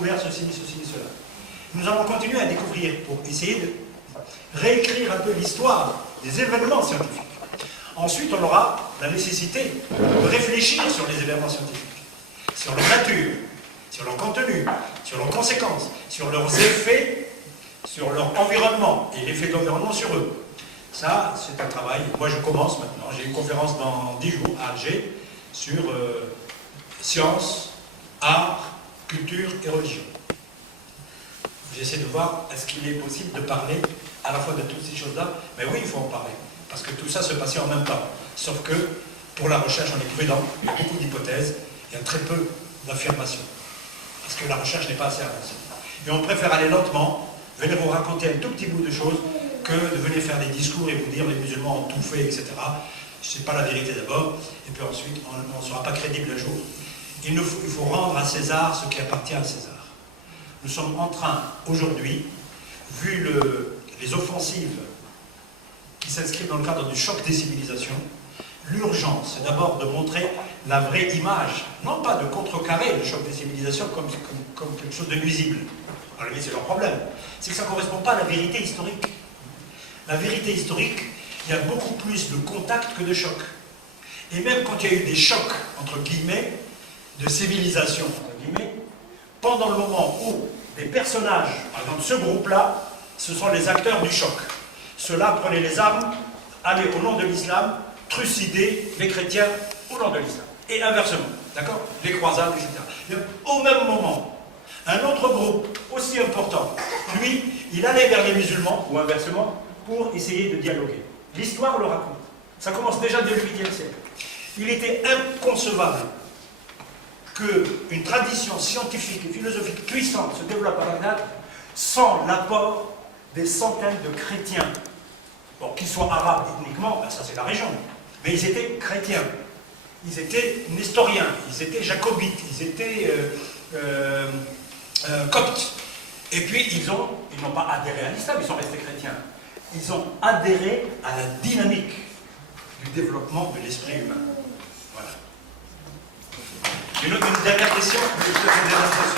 découvert ceci, cela. Nous allons continuer à découvrir pour essayer de réécrire un peu l'histoire des événements scientifiques. Ensuite, on aura la nécessité de réfléchir sur les événements scientifiques, sur leur nature, sur leur contenu, sur leurs conséquences, sur leurs effets, sur leur environnement et l'effet de l'environnement sur eux. Ça, c'est un travail. Moi, je commence maintenant. J'ai une conférence dans 10 jours à Alger sur science, art, culture et religion. J'essaie de voir est-ce qu'il est possible de parler à la fois de toutes ces choses-là. Mais oui, il faut en parler. Parce que tout ça se passait en même temps. Sauf que, pour la recherche, on est prudent. Il y a beaucoup d'hypothèses. Il y a très peu d'affirmations. Parce que la recherche n'est pas assez avancée. Et on préfère aller lentement, venir vous raconter un tout petit bout de choses, que de venir faire des discours et vous dire les musulmans ont tout fait, etc. Ce n'est pas la vérité d'abord. Et puis ensuite, on ne sera pas crédible un jour. Il faut rendre à César ce qui appartient à César. Nous sommes en train, aujourd'hui, vu les offensives qui s'inscrivent dans le cadre du choc des civilisations, l'urgence, c'est d'abord de montrer la vraie image, non pas de contrecarrer le choc des civilisations comme quelque chose de nuisible. Alors, c'est leur problème. C'est que ça ne correspond pas à la vérité historique. La vérité historique, il y a beaucoup plus de contacts que de chocs. Et même quand il y a eu des chocs, entre guillemets, de civilisation, entre guillemets, pendant le moment où des personnages, par exemple ce groupe-là, ce sont les acteurs du choc. Ceux-là prenaient les armes, allaient au nom de l'islam, trucider les chrétiens au nom de l'islam. Et inversement, d'accord? Les croisades, etc. Et au même moment, un autre groupe aussi important, lui, il allait vers les musulmans, ou inversement, pour essayer de dialoguer. L'histoire le raconte. Ça commence déjà dès le 8e siècle. Il était inconcevable qu'une tradition scientifique et philosophique puissante se développe à Bagdad sans l'apport des centaines de chrétiens. Bon, qu'ils soient arabes ethniquement, ben ça c'est la région, mais ils étaient chrétiens, ils étaient nestoriens, ils étaient jacobites, ils étaient coptes. Et puis ils n'ont pas adhéré à l'islam, ils sont restés chrétiens. Ils ont adhéré à la dynamique du développement de l'esprit humain. Voilà. Une dernière question, une démonstration.